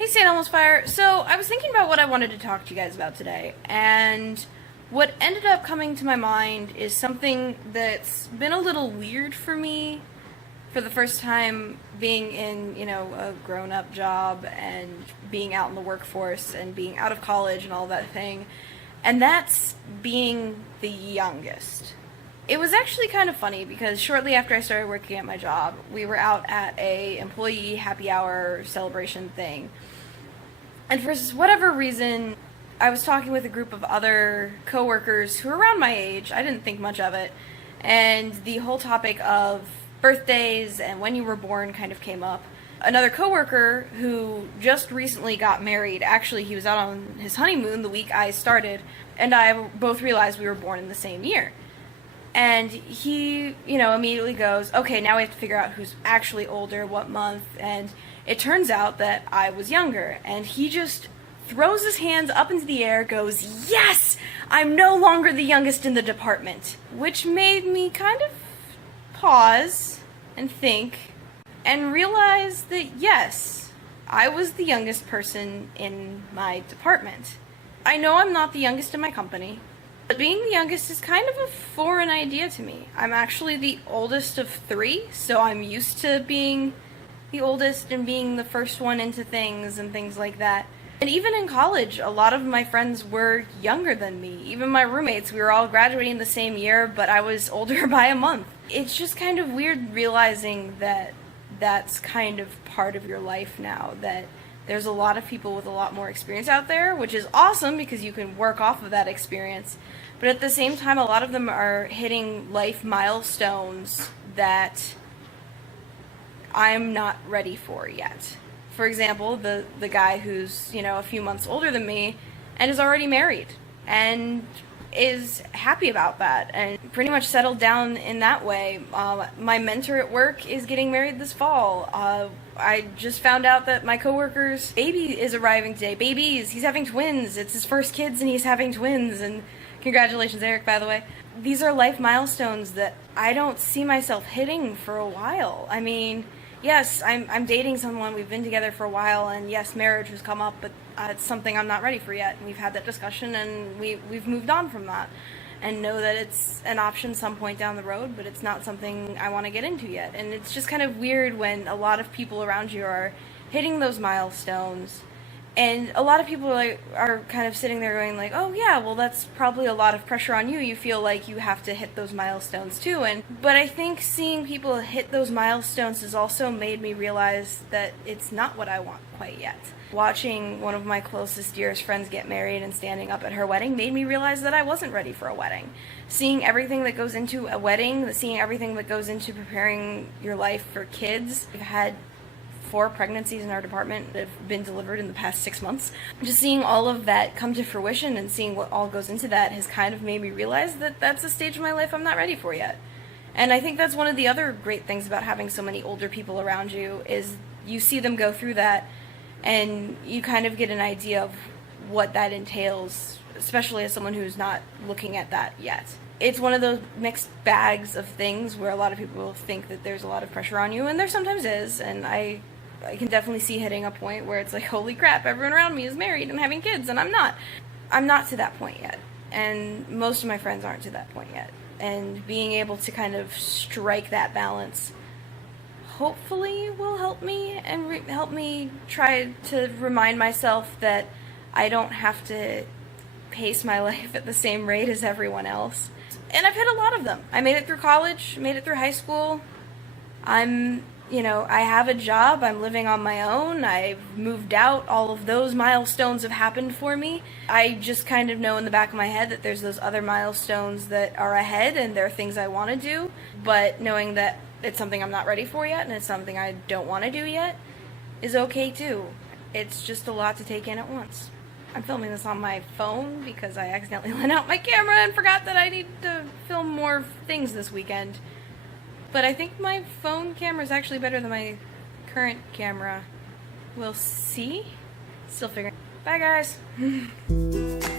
Hey, St. Elmo's Fire. So, I was thinking about what I wanted to talk to you guys about today, and what ended up coming to my mind is something that's been a little weird for me for the first time being in, a grown-up job and being out in the workforce and being out of college and all that thing, and that's being the youngest. It was actually kind of funny because shortly after I started working at my job, we were out at a employee happy hour celebration thing. And for whatever reason, I was talking with a group of other coworkers who were around my age. I didn't think much of it. And the whole topic of birthdays and when you were born kind of came up. Another coworker who just recently got married, actually he was out on his honeymoon the week I started, and I both realized we were born in the same year. And he, immediately goes, okay, now we have to figure out who's actually older, what month, and it turns out that I was younger. And he just throws his hands up into the air, goes, yes! I'm no longer the youngest in the department. Which made me kind of pause and think and realize that, yes, I was the youngest person in my department. I know I'm not the youngest in my company. But being the youngest is kind of a foreign idea to me. I'm actually the oldest of three, so I'm used to being the oldest and being the first one into things and things like that. And even in college, a lot of my friends were younger than me. Even my roommates, we were all graduating the same year, but I was older by a month. It's just kind of weird realizing that that's kind of part of your life now, that there's a lot of people with a lot more experience out there, which is awesome because you can work off of that experience. But at the same time, a lot of them are hitting life milestones that I'm not ready for yet. For example, the guy who's, a few months older than me and is already married and is happy about that and pretty much settled down in that way. My mentor at work is getting married this fall. I just found out that my coworker's baby is arriving today. He's having twins. It's his first kids and he's having twins. And congratulations, Eric, by the way. These are life milestones that I don't see myself hitting for a while. I mean, yes, I'm dating someone, we've been together for a while, and yes, marriage has come up, but it's something I'm not ready for yet. And we've had that discussion, and we've moved on from that, and know that it's an option some point down the road, but it's not something I want to get into yet. And it's just kind of weird when a lot of people around you are hitting those milestones, and a lot of people are kind of sitting there going like, oh yeah, well that's probably a lot of pressure on you. You feel like you have to hit those milestones too. But I think seeing people hit those milestones has also made me realize that it's not what I want quite yet. Watching one of my closest, dearest friends get married and standing up at her wedding made me realize that I wasn't ready for a wedding. Seeing everything that goes into a wedding, seeing everything that goes into preparing your life for kids. We've had 4 pregnancies in our department that have been delivered in the past 6 months. Just seeing all of that come to fruition and seeing what all goes into that has kind of made me realize that that's a stage of my life I'm not ready for yet. And I think that's one of the other great things about having so many older people around you is you see them go through that and you kind of get an idea of what that entails, especially as someone who's not looking at that yet. It's one of those mixed bags of things where a lot of people think that there's a lot of pressure on you, and there sometimes is, and I can definitely see hitting a point where it's like, holy crap, everyone around me is married and having kids, and I'm not. I'm not to that point yet, and most of my friends aren't to that point yet. And being able to kind of strike that balance hopefully will help me and help me try to remind myself that I don't have to pace my life at the same rate as everyone else. And I've hit a lot of them. I made it through college, made it through high school. I have a job, I'm living on my own, I've moved out, all of those milestones have happened for me. I just kind of know in the back of my head that there's those other milestones that are ahead and there are things I want to do, but knowing that it's something I'm not ready for yet and it's something I don't want to do yet is okay too. It's just a lot to take in at once. I'm filming this on my phone because I accidentally lent out my camera and forgot that I need to film more things this weekend. But I think my phone camera is actually better than my current camera. We'll see. Still figuring. Bye, guys.